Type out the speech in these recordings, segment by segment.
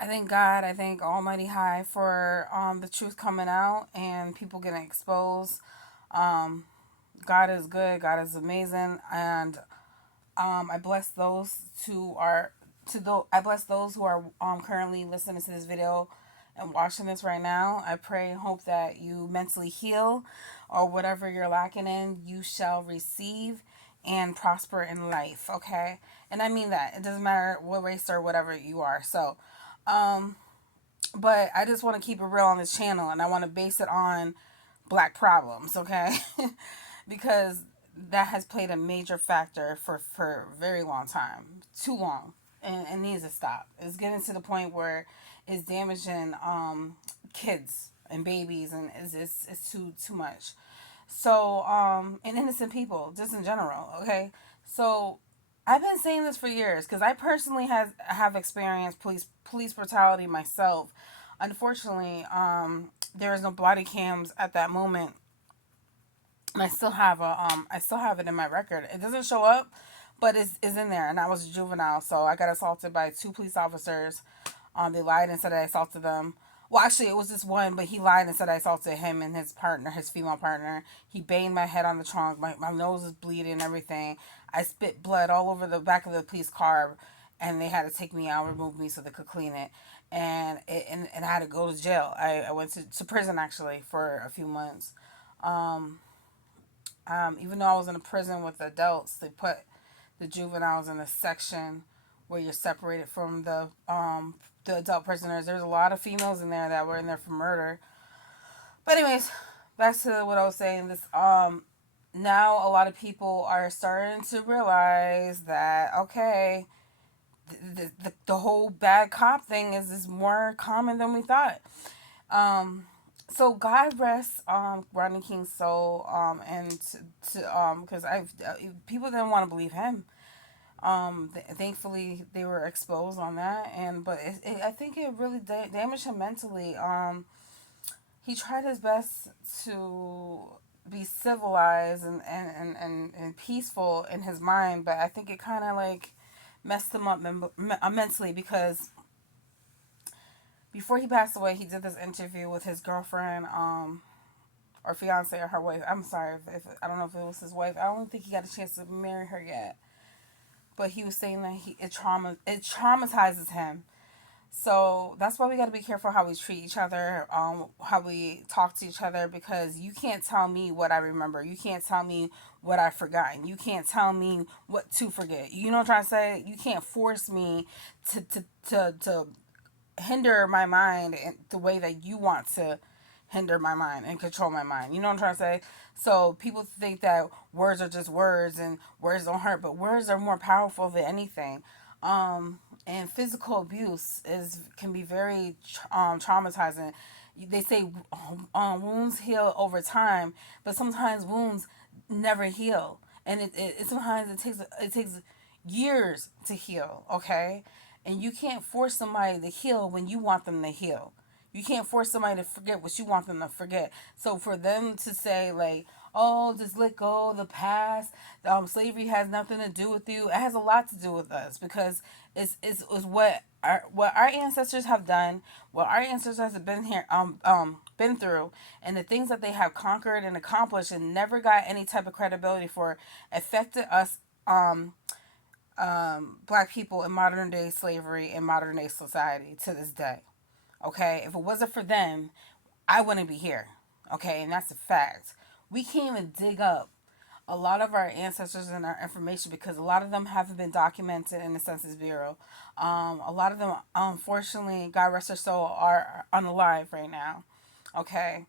I thank God, I thank Almighty High for the truth coming out and people getting exposed. Um, God is good, God is amazing, and I bless those who are I bless those who are currently listening to this video and watching this right now. I pray and hope that you mentally heal, or whatever you're lacking in, you shall receive and prosper in life. Okay, and I mean that it doesn't matter what race or whatever you are. So, um, but I just want to keep it real on this channel, and I want to base it on black problems. Okay, because that has played a major factor for a very long time, too long, and it needs to stop. It's getting to the point where it's damaging kids and babies, and it's too much. So and innocent people just in general. Okay, so I've been saying this for years because I personally have experienced police brutality myself. Unfortunately, there is no body cams at that moment, and I still have it in my record. It doesn't show up, but it's in there. And I was a juvenile, so I got assaulted by two police officers. They lied and said I assaulted them. Well, actually, it was just one, but he lied and said I assaulted him and his partner, his female partner. He banged my head on the trunk. My nose is bleeding and everything. I spit blood all over the back of the police car, and they had to take me out, remove me so they could clean it. And I had to go to jail. I went to prison actually for a few months. Um, even though I was in a prison with adults, they put the juveniles in a section where you're separated from the adult prisoners. There's a lot of females in there that were in there for murder. But anyways, back to what I was saying. This now a lot of people are starting to realize that okay, the whole bad cop thing is more common than we thought. Um, so God rest Rodney King's soul, and to because I people didn't want to believe him. Thankfully they were exposed on that, and but I think it really damaged him mentally. He tried his best to be civilized and peaceful in his mind, but I think it kind of like messed him up mentally because before he passed away, he did this interview with his girlfriend, or fiance or her wife. I'm sorry if I don't know if it was his wife. I don't think he got a chance to marry her yet. But he was saying that it traumatizes him. So that's why we got to be careful how we treat each other, how we talk to each other, because you can't tell me what I remember. You can't tell me what I've forgotten. You can't tell me what to forget. You know what I'm trying to say? You can't force me to hinder my mind in the way that you want to hinder my mind and control my mind. You know what I'm trying to say? So people think that words are just words and words don't hurt, but words are more powerful than anything. And physical abuse is can be very traumatizing. They say wounds heal over time, but sometimes wounds never heal, and sometimes it takes years to heal. Okay, and you can't force somebody to heal when you want them to heal. You can't force somebody to forget what you want them to forget. So for them to say like, "Oh, just let go of the past," slavery has nothing to do with you. It has a lot to do with us because it's what our ancestors have done, what our ancestors have been through, and the things that they have conquered and accomplished and never got any type of credibility for affected us black people in modern day slavery and modern day society to this day. Okay, if it wasn't for them, I wouldn't be here. Okay, and that's a fact. We can't even dig up a lot of our ancestors and our information because a lot of them haven't been documented in the Census Bureau. A lot of them, unfortunately, God rest their soul, are unalive right now. Okay,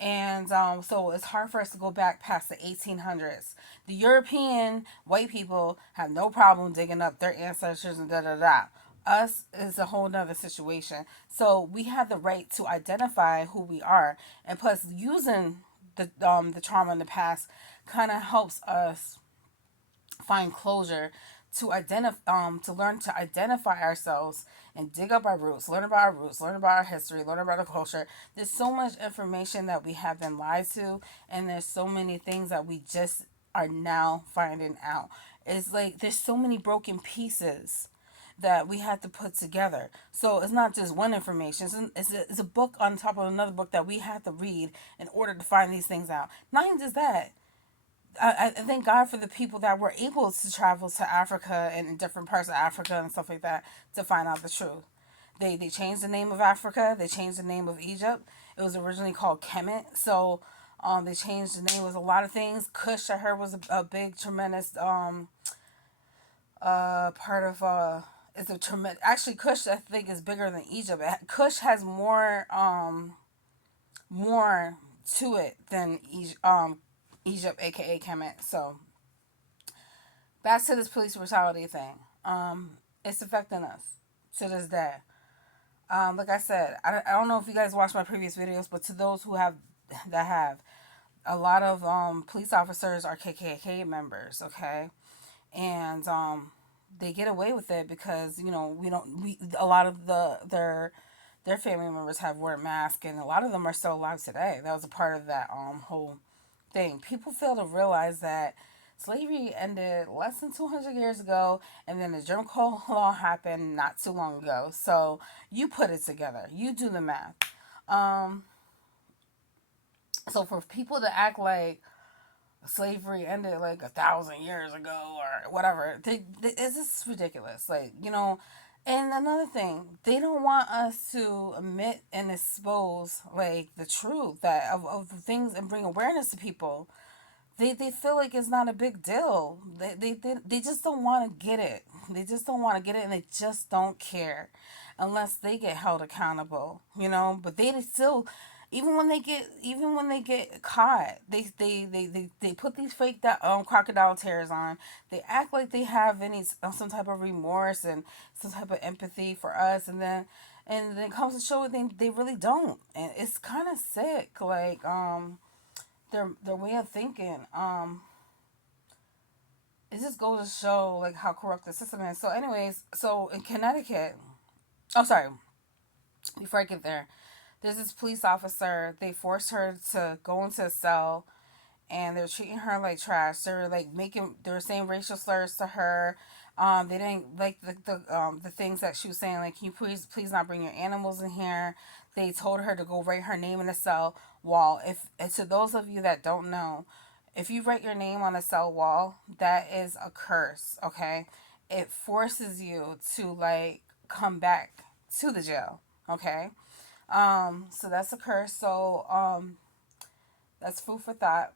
and so it's hard for us to go back past the 1800s. The European white people have no problem digging up their ancestors and da da da. Us is a whole nother situation. So we have the right to identify who we are, and plus using the trauma in the past kind of helps us find closure to identify to learn to identify ourselves and dig up our roots, learn about our history, learn about our culture. There's so much information that we have been lied to, and there's so many things that we just are now finding out. It's like there's so many broken pieces that we had to put together. So it's not just one information. It's a book on top of another book that we had to read in order to find these things out. Not even just that. I thank God for the people that were able to travel to Africa and in different parts of Africa and stuff like that to find out the truth. They changed the name of Africa. They changed the name of Egypt. It was originally called Kemet. So they changed the name. It was a lot of things. Kush, I heard, was a big, tremendous part of it's a tremendous. Actually, Kush I think is bigger than Egypt. Kush has more to it than Egypt, aka Kemet. So back to this police brutality thing. It's affecting us to this day. Like I said, I don't know if you guys watched my previous videos, but to those who have that have a lot of police officers are KKK members, okay, and they get away with it because we a lot of their family members have worn masks, and a lot of them are still alive today. That was a part of that whole thing. People fail to realize that slavery ended less than 200 years ago, and then the Jim Crow law happened not too long ago. So you put it together, you do the math. Um, so for people to act like slavery ended like 1,000 years ago or whatever, it's just ridiculous. Like, and another thing, they don't want us to admit and expose like the truth that of things and bring awareness to people. They feel like it's not a big deal. They just don't want to get it. They just don't want to get it, and they just don't care unless they get held accountable, but they still, even when they get caught, they put these fake crocodile tears on. They act like they have some type of remorse and some type of empathy for us, and then it comes to show they really don't, and it's kind of sick. Like their way of thinking. It just goes to show like how corrupt the system is. So, anyways, so in Connecticut, oh sorry, before I get there, there's this police officer. They forced her to go into a cell, and they're treating her like trash. They're like they were saying racial slurs to her. They didn't like the things that she was saying. Like, can you please not bring your animals in here? They told her to go write her name in the cell wall. If and to those of you that don't know, if you write your name on a cell wall, that is a curse. Okay, it forces you to like come back to the jail. Okay, so that's a curse. So that's food for thought.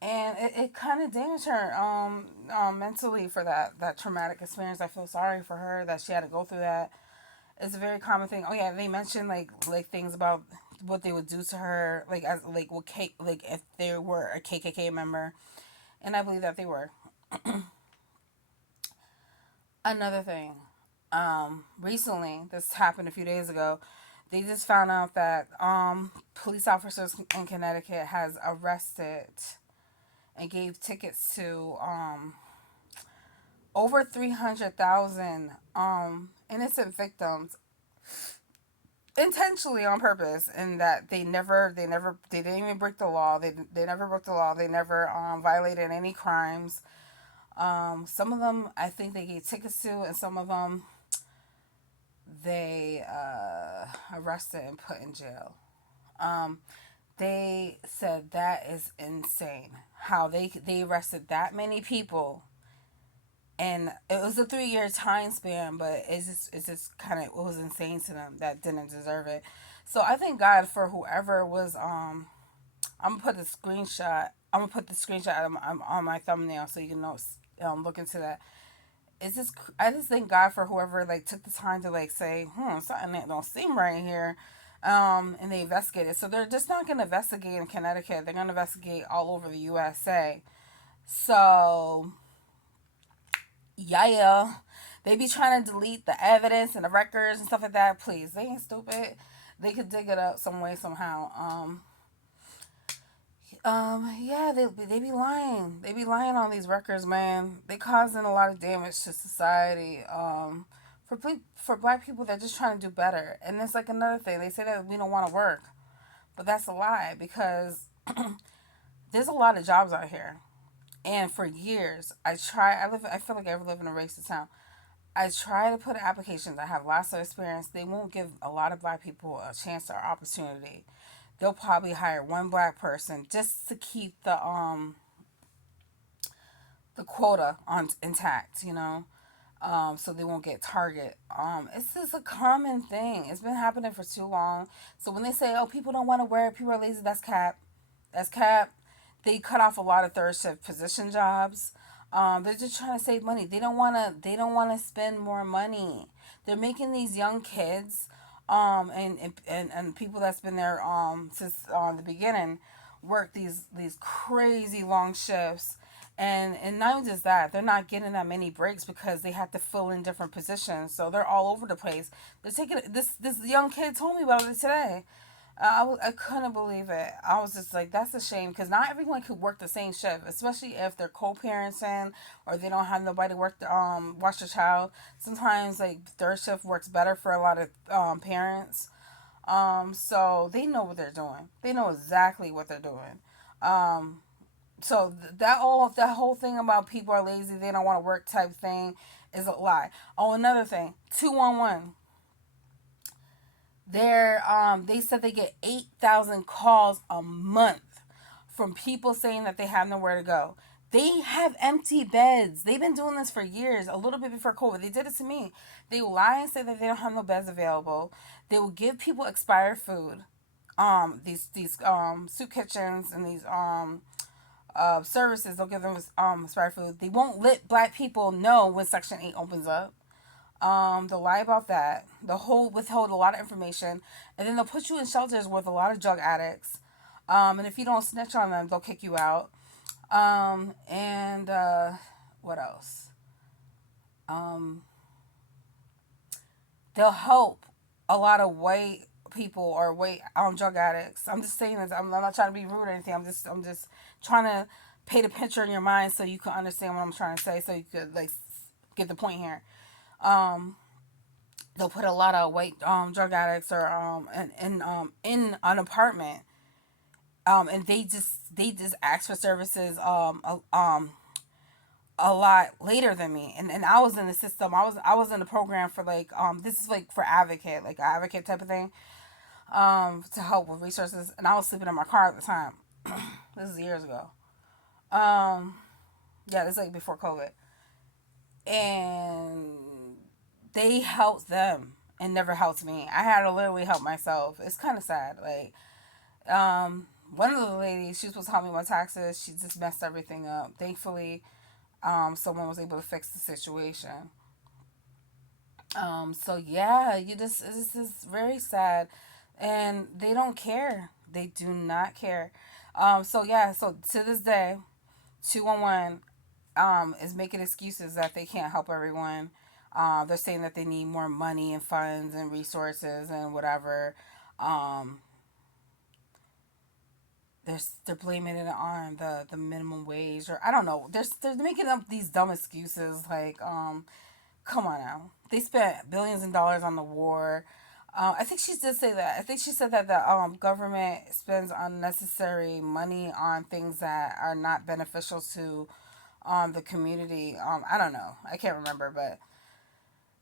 And it kind of damaged her mentally for that traumatic experience. I feel sorry for her that she had to go through that. It's a very common thing. Oh yeah, they mentioned like things about what they would do to her, like as like what like if they were a KKK member, and I believe that they were. Another thing, recently, this happened a few days ago. They just found out that police officers in Connecticut has arrested and gave tickets to over 300,000 innocent victims intentionally on purpose, and that they didn't even break the law. They never broke the law. They never violated any crimes. Some of them I think they gave tickets to, and some of them they arrested and put in jail. Um, they said that is insane. How they arrested that many people, and it was a 3 year time span, but it's just kind of, it was insane to them that didn't deserve it. So I thank God for whoever was. I'm gonna put the screenshot. I'm gonna put the screenshot on my thumbnail so you can know. Look into that. It's just, I just thank God for whoever like took the time to like say, something that don't seem right here, and they investigated. So they're just not gonna investigate in Connecticut. They're gonna investigate all over the USA. So yeah, they be trying to delete the evidence and the records and stuff like that. Please, they ain't stupid. They could dig it up some way somehow. Yeah, they be lying. They be lying on these records, man. They causing a lot of damage to society. For black people, they're just trying to do better. And it's like another thing. They say that we don't want to work, but that's a lie because there's a lot of jobs out here. And for years, I feel like I live in a racist town. I try to put in applications. I have lots of experience. They won't give a lot of black people a chance or opportunity. They'll probably hire one black person just to keep the quota on intact, so they won't get target. It's just a common thing. It's been happening for too long. So when they say, "Oh, people don't want to wear it, people are lazy," that's cap. That's cap. They cut off a lot of third shift position jobs. They're just trying to save money. They don't want to. They don't want to spend more money. They're making these young kids, and people that's been there since the beginning, work these crazy long shifts, and not even just that, they're not getting that many breaks because they have to fill in different positions. So they're all over the place. They're taking this young kid told me about it today. I couldn't believe it. I was just like, that's a shame because not everyone could work the same shift, especially if they're co-parenting or they don't have nobody to watch their child. Sometimes like third shift works better for a lot of parents. So they know what they're doing. They know exactly what they're doing. Um, so that whole thing about people are lazy, they don't want to work type thing is a lie. Oh, another thing, 211. They said they get 8,000 calls a month from people saying that they have nowhere to go. They have empty beds. They've been doing this for years, a little bit before COVID. They did it to me. They will lie and say that they don't have no beds available. They will give people expired food. These soup kitchens and these services, they'll give them expired food. They won't let black people know when Section 8 opens up. They'll lie about that. They'll withhold a lot of information, and then they'll put you in shelters with a lot of drug addicts. And if you don't snitch on them, they'll kick you out. And what else? Um, they'll help a lot of white people or white drug addicts. I'm just saying this. I'm not trying to be rude or anything. I'm just trying to paint a picture in your mind so you can understand what I'm trying to say, so you could like get the point here. Um, they'll put a lot of white drug addicts or in an apartment, and they just ask for services a lot later than me, and I was in the system. I was in the program for like this is like for advocate, like an advocate type of thing, to help with resources, and I was sleeping in my car at the time. This is years ago. um yeah, this is like before COVID, and they helped them and never helped me. I had to literally help myself. It's kind of sad. Like, one of the ladies, she was supposed to help me with taxes. She just messed everything up. Thankfully, someone was able to fix the situation. So yeah, this is very sad, and they don't care. They do not care. So yeah, so to this day, 211 is making excuses that they can't help everyone. They're saying that they need more money and funds and resources and whatever. Um, they're blaming it on the minimum wage, or I don't know. They're making up these dumb excuses like, come on now. They spent billions of dollars on the war. I think she did say that. I think she said that the government spends unnecessary money on things that are not beneficial to the community. I don't know. I can't remember, but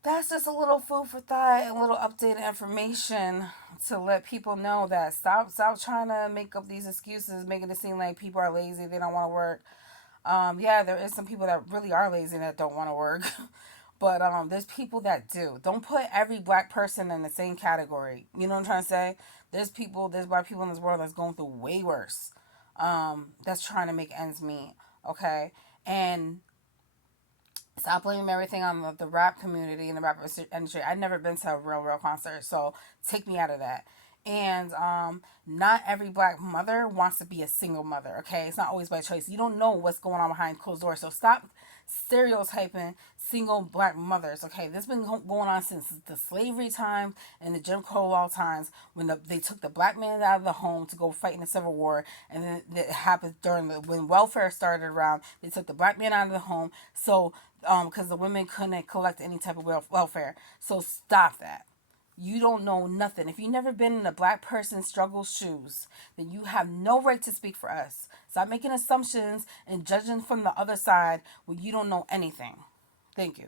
that's just a little food for thought, a little updated information to let people know that stop trying to make up these excuses, making it seem like people are lazy, they don't want to work. Yeah, there is some people that really are lazy that don't want to work. But there's people that do. Don't put every black person in the same category. You know what I'm trying to say? There's black people in this world that's going through way worse. That's trying to make ends meet. Okay, and stop blaming everything on the rap community and the rap industry. I've never been to a real concert, so take me out of that. And not every black mother wants to be a single mother. Okay, it's not always by choice. You don't know what's going on behind closed doors, so stop stereotyping single black mothers. Okay, this has been going on since the slavery times and the Jim Crow law times, when they took the black man out of the home to go fight in the Civil War, and then it happened during when welfare started around. They took the black man out of the home, so because the women couldn't collect any type of welfare. So stop that. You don't know nothing. If you've never been in a black person's struggle shoes, then you have no right to speak for us. Stop making assumptions and judging from the other side when you don't know anything. Thank you.